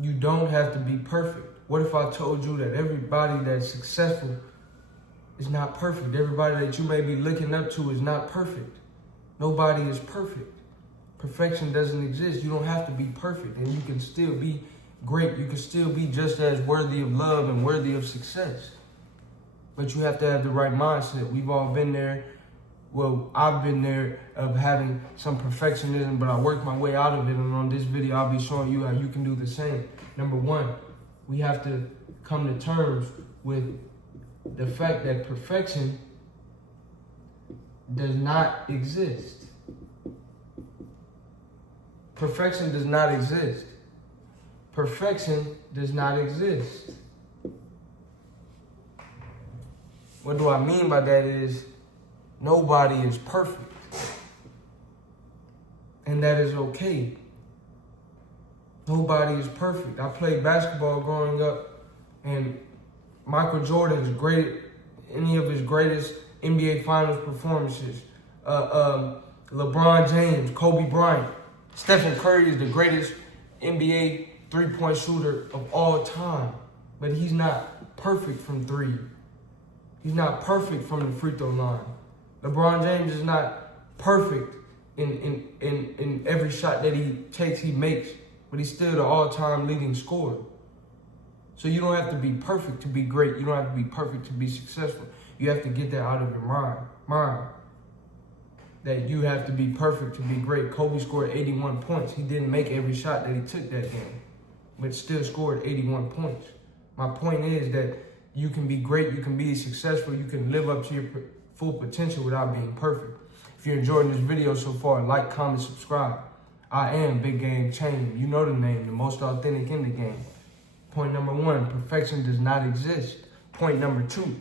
You don't have to be perfect. What if I told you that everybody that's successful is not perfect? Everybody that you may be looking up to is not perfect. Nobody is perfect. Perfection doesn't exist. You don't have to be perfect, and you can still be great. You can still be just as worthy of love and worthy of success. But you have to have the right mindset. We've all been there. Well, I've been there of having some perfectionism, but I worked my way out of it. And on this video, I'll be showing you how you can do the same. Number one, we have to come to terms with the fact that perfection does not exist. Perfection does not exist. Perfection does not exist. What do I mean by that is nobody is perfect. And that is okay. Nobody is perfect. I played basketball growing up, and Michael Jordan's any of his greatest NBA Finals performances, LeBron James, Kobe Bryant, Stephen Curry is the greatest NBA three-point shooter of all time, but he's not perfect from three. He's not perfect from the free throw line. LeBron James is not perfect in every shot that he takes, he makes, but he's still the all-time leading scorer. So you don't have to be perfect to be great. You don't have to be perfect to be successful. You have to get that out of your mind. That you have to be perfect to be great. Kobe scored 81 points. He didn't make every shot that he took that game, but still scored 81 points. My point is that you can be great, you can be successful, you can live up to your full potential without being perfect. If you're enjoying this video so far, like, comment, subscribe. I am Big Game Chain. You know the name, the most authentic in the game. Point number one, perfection does not exist. Point number two,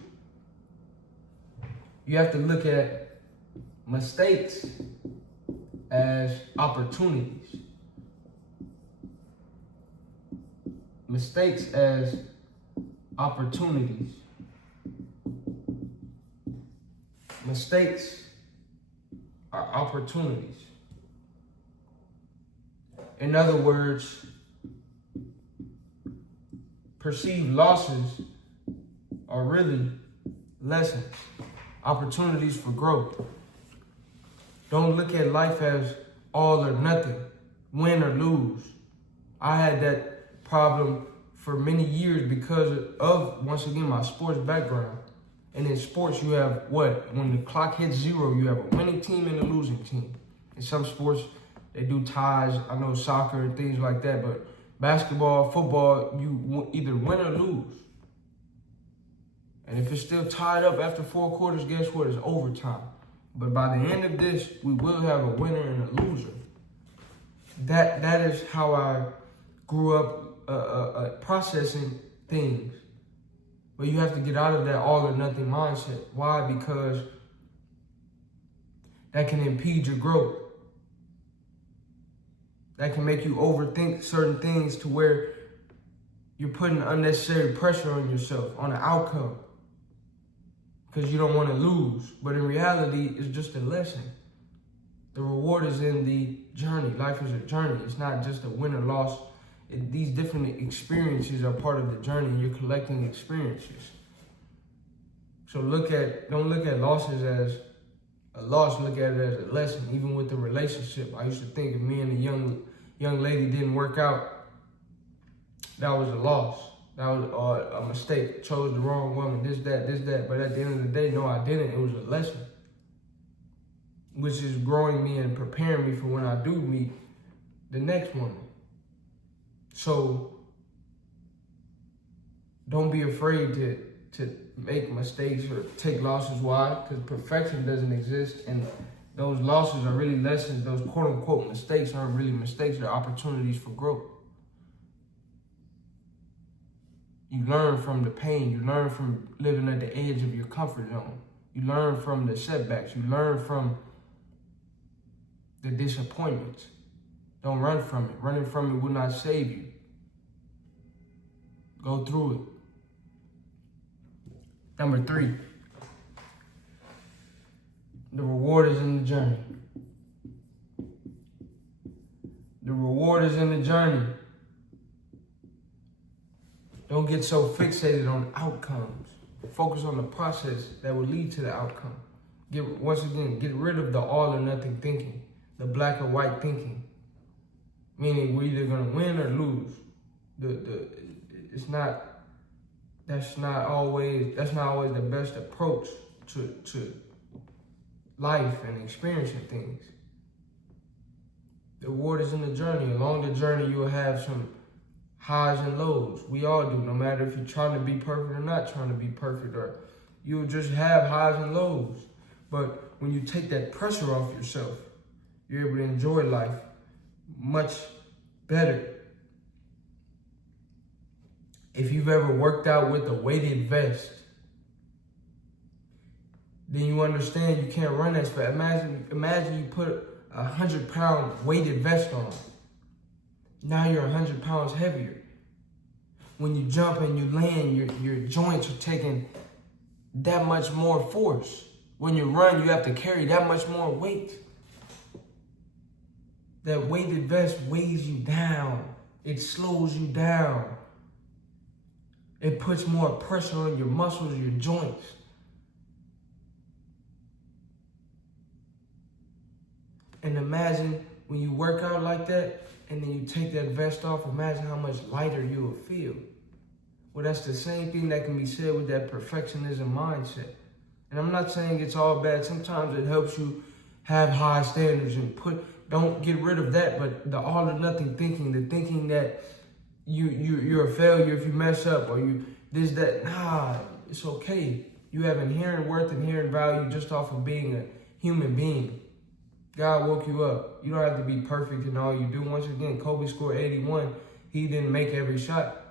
you have to look at mistakes as opportunities. Mistakes as opportunities. Mistakes are opportunities. In other words, perceived losses are really lessons, opportunities for growth. Don't look at life as all or nothing, win or lose. I had that problem for many years because of, once again, my sports background. And in sports, you have what? When the clock hits zero, you have a winning team and a losing team. In some sports, they do ties. I know soccer and things like that, but basketball, football, you either win or lose. And if it's still tied up after 4 quarters, guess what? It's overtime. But by the end of this, we will have a winner and a loser. That is how I grew up processing things. But you have to get out of that all or nothing mindset. Why? Because that can impede your growth. That can make you overthink certain things to where you're putting unnecessary pressure on yourself, on the outcome, because you don't want to lose. But in reality, it's just a lesson. The reward is in the journey. Life is a journey. It's not just a win or loss. These different experiences are part of the journey, and you're collecting experiences. So don't look at losses as a loss, look at it as a lesson. Even with the relationship, I used to think if me and a young lady didn't work out, that was a loss. That was a mistake. Chose the wrong woman, this, that. But at the end of the day, no, I didn't. It was a lesson, which is growing me and preparing me for when I do meet the next woman. So don't be afraid to make mistakes or take losses. Why? Because perfection doesn't exist, and those losses are really lessons. Those quote-unquote mistakes aren't really mistakes. They're opportunities for growth. You learn from the pain. You learn from living at the edge of your comfort zone. You learn from the setbacks. You learn from the disappointments. Don't run from it. Running from it will not save you. Go through it. Number 3, the reward is in the journey. The reward is in the journey. Don't get so fixated on outcomes. Focus on the process that will lead to the outcome. Once again, get rid of the all or nothing thinking, the black or white thinking. Meaning we're either gonna win or lose. That's not always the best approach to life and experiencing things. The reward is in the journey. Along the journey, you will have some highs and lows. We all do, no matter if you're trying to be perfect or not trying to be perfect, or you'll just have highs and lows. But when you take that pressure off yourself, you're able to enjoy life much better. If you've ever worked out with a weighted vest, then you understand you can't run as fast. Imagine you put a 100-pound weighted vest on. Now you're 100 pounds heavier. When you jump and you land, your joints are taking that much more force. When you run, you have to carry that much more weight. That weighted vest weighs you down. It slows you down. It puts more pressure on your muscles, your joints. And imagine when you work out like that, and then you take that vest off, imagine how much lighter you will feel. Well, that's the same thing that can be said with that perfectionism mindset. And I'm not saying it's all bad. Sometimes it helps you have high standards and don't get rid of that, but the all or nothing thinking, the thinking that you're a failure if you mess up, or it's okay. You have inherent worth, inherent value just off of being a human being. God woke you up. You don't have to be perfect in all you do. Once again, Kobe scored 81. He didn't make every shot.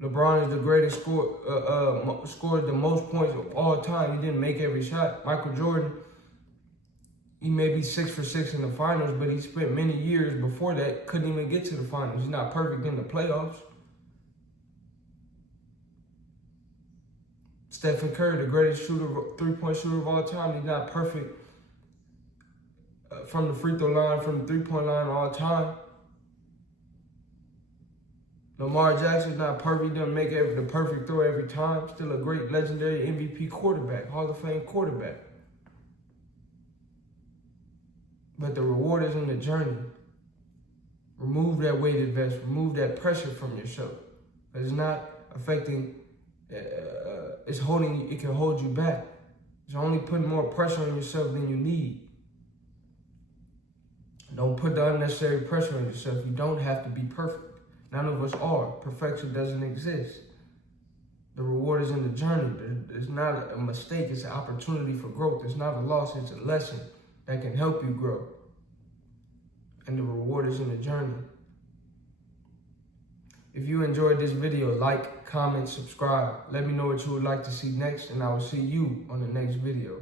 LeBron is the greatest scored the most points of all time. He didn't make every shot. Michael Jordan, he may be 6 for 6 in the finals, but he spent many years before that, couldn't even get to the finals. He's not perfect in the playoffs. Stephen Curry, the greatest three-point shooter of all time, he's not perfect from the free throw line, from the three-point line all time. Lamar Jackson's not perfect. He doesn't make the perfect throw every time. Still a great, legendary MVP quarterback, Hall of Fame quarterback. But the reward is in the journey. Remove that weighted vest. Remove that pressure from yourself. It's not affecting, it can hold you back. It's only putting more pressure on yourself than you need. Don't put the unnecessary pressure on yourself. You don't have to be perfect. None of us are. Perfection doesn't exist. The reward is in the journey. It's not a mistake. It's an opportunity for growth. It's not a loss. It's a lesson that can help you grow. And the reward is in the journey. If you enjoyed this video, like, comment, subscribe. Let me know what you would like to see next, and I will see you on the next video.